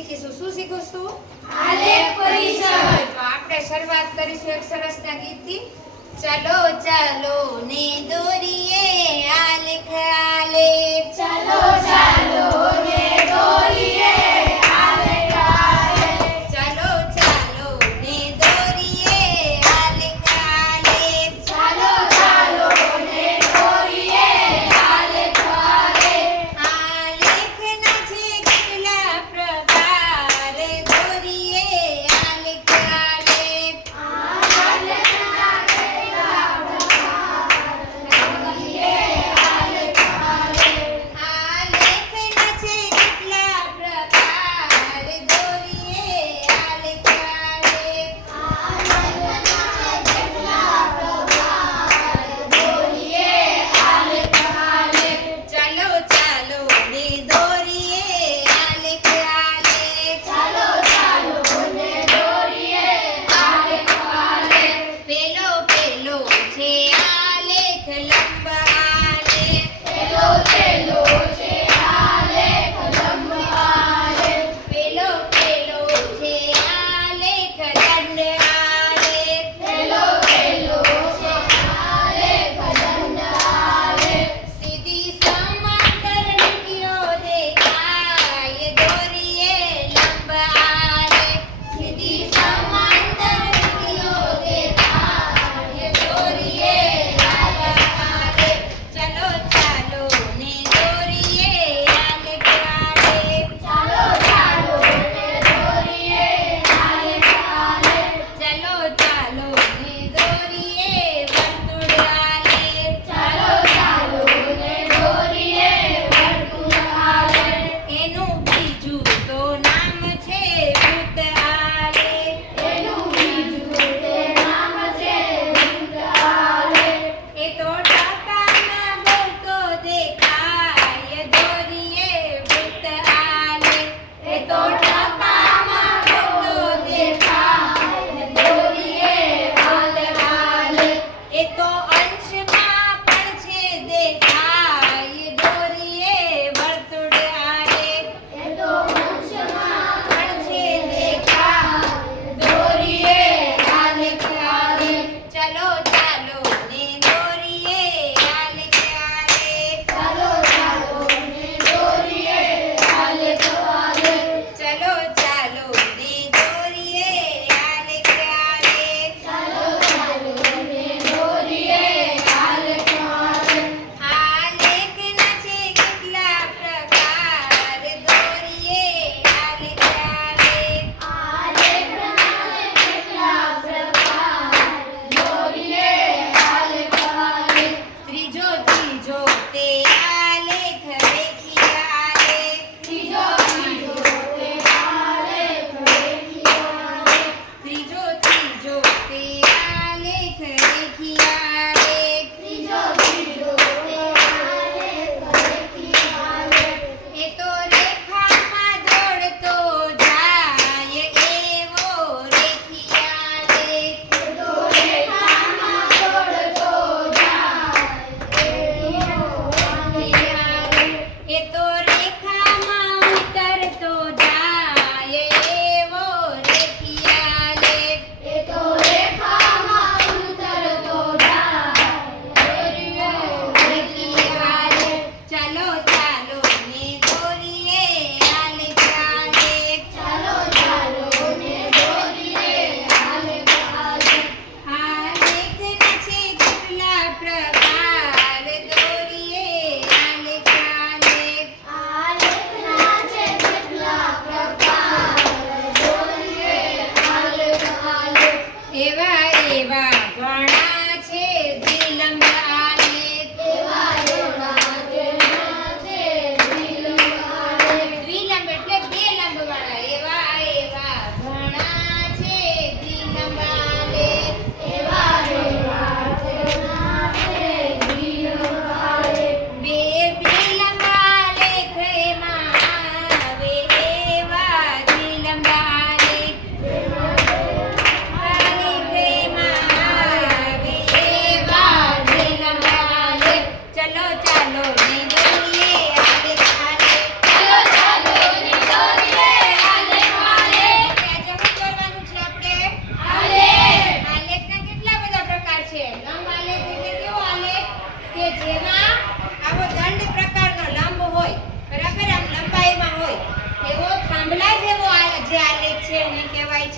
શીખીશું. શું શીખીશું? આલેખ પરિષદ. તો આપણે શરૂઆત કરીશું એક સરસના ગીતથી. ચાલો ચાલો ને દોરીએ આલેખ આલેખ. ચાલો ચાલો ને દોરીએ આલેખ આલેખ. ચાલો ચાલો ને દોરીએ આલેખ આલેખ. ચાલો ચાલો ને દોરીએ આલેખ આલેખ. આલેખના છે કેટલા પ્રકાર, દોરીએ આલેખ આલેખ. આલેખના કેટલા પ્રકાર, દોરીએ આલેખ આલેખ. આલેખ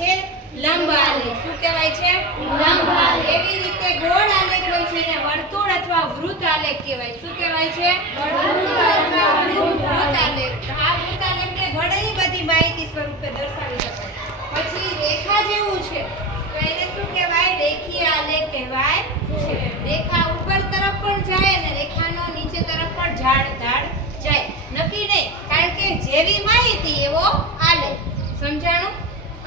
છે લંબ આલેખ. શું કહેવાય છે? લંબ આલેખ. એવી રીતે ગોળ આલેખ હોય છે ને વર્તુળ અથવા વૃત્ત આલેખ કહેવાય. શું કહેવાય છે? વર્તુળ અથવા વૃત્ત વૃત્ત આલેખ. આ વૃત્ત આલેખને ઘણી બધી માહિતી સ્વરૂપે દર્શાવી શકાય. પછી રેખા જેવું છે તો એને શું કહેવાય? રેખીય આલેખ કહેવાય છે. રેખા ઉપર તરફ પણ જાય અને રેખાનો નીચે તરફ પણ ઢાળ જાય. નક્કી નહીં, કારણ કે જેવી માહિતી એવો આલેખ. સમજાણું?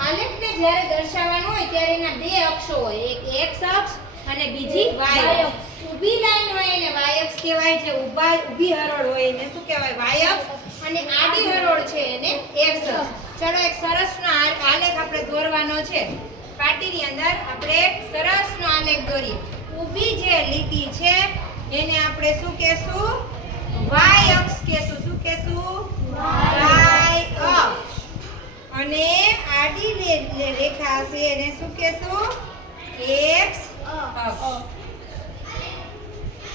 આલેખને જ્યારે દર્શાવવાનું હોય ત્યારે એના બે અક્ષો હોય, એક એક્સ અક્ષ અને બીજી વાય અક્ષ. ઊભી લાઈન હોય એને વાય અક્ષ કહેવાય છે. ઊભી હરોળ હોય એને શું કહેવાય? વાય અક્ષ. અને આડી હરોળ છે એને એક્સ અક્ષ. ચલો એક સરસનો આલેખ આપણે દોરવાનો છે. પાટીની અંદર આપણે એક સરસનો આલેખ દોરીએ. ઊભી જે લીટી છે એને આપણે શું કહેશું? વાય અક્ષ કહેશું. શું કહેશું? વાય અક્ષ. અને આડી રેખા છે એને શું કહેશું? એક્સ અક્ષ.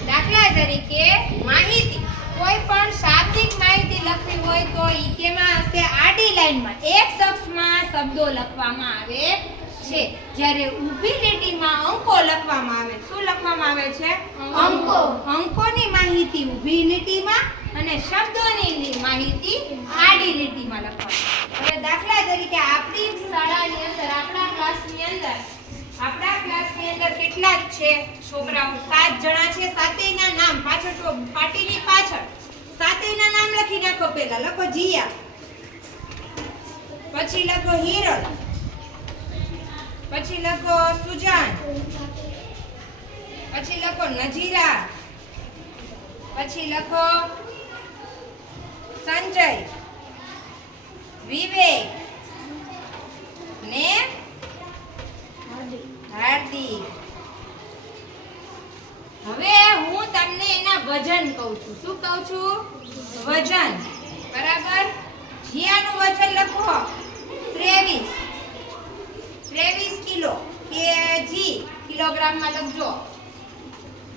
દાખલા તરીકે માહિતી, કોઈ પણ શાબ્દિક માહિતી લખવી હોય તો ઈ કેમાં હશે? આડી લાઈનમાં એક્સ અક્ષમાં શબ્દો લખવામાં આવે છે. જ્યારે ઊભી લીટીમાં અંકો લખવામાં આવે. શું લખવામાં આવે છે? અંકો. અંકોની માહિતી ઊભી લીટીમાં અને શબ્દોની માહિતી આડી લીટીમાં લખવામાં. હવે દાખલા તરીકે આપણી શાળાની અંદર, આપણા ક્લાસની અંદર કેટલા છે છોકરાઓ? 7 જણા છે. સાતેયના નામ પાછળ તો પાટીની પાછળ સાતેયના નામ લખી નાખો. પહેલા લખો જીયા, પછી લખો હિરલ, પછી લખો સુજાન, પછી લખો નજીરા, પછી લખો સંજય, વિવેક ને હાર્દિક. હવે હું તમને એના વજન કહું છું. શું કહું છું? વજન. બરાબર? જીયાનું વજન લખો 23 કિલો. કેજી કિલોગ્રામમાં લખજો.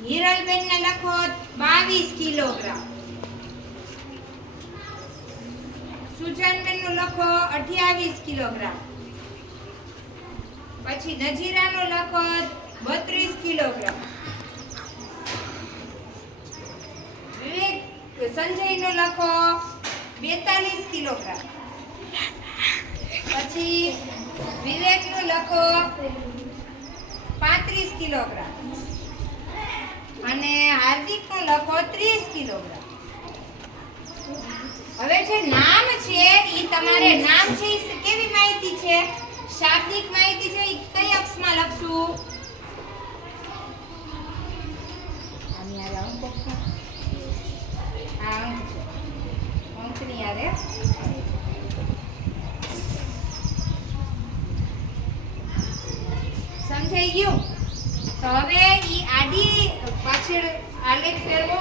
હિરલબેન ને લખો 22 કિલોગ્રામ. સુજાનબેન નું લખો 28 કિલોગ્રામ. પછી નજીરાનો લખો 32 કિલોગ્રામ. વિવેક સંજયનો લખો 42 કિલોગ્રામ. પછી વિવેકનો લખો 35 કિલોગ્રામ. અને હાર્દિકનો લખો 30 કિલોગ્રામ. હવે જે નામ છે ઈ તમારે નામ છે ઈ કેવી માહિતી છે? શાબ્દિક માહિતી છે. ઈ કઈ અક્ષરમાં લખશું? આની આરે અંકો છે. આ અંક છે. અંકની આરે સમજાઈ ગયું? તો હવે ઈ આડી પાછળ આલેખ ફેરવો.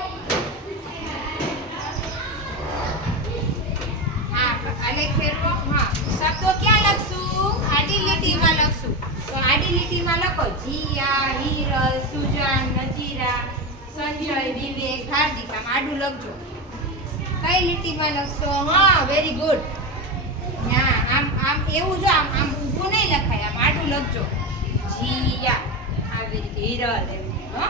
આલેખ ફેરવો. હા, શબ્દો ક્યાં લખશું? આડી લીટીમાં લખશું. તો આડી લીટીમાં લખો જીયા, હિરલ, સુજાન, નજીરા, સંજય, વિવેક, હાર્દિક. આમ આડું લખજો. કઈ લીટીમાં લખશો? હા, વેરી ગુડ. હા, આમ એવું જો આમ ઊભું નહીં લખાય, આમ આડું લખજો. જીયા આવી રીતે, હિરલ એવી. હો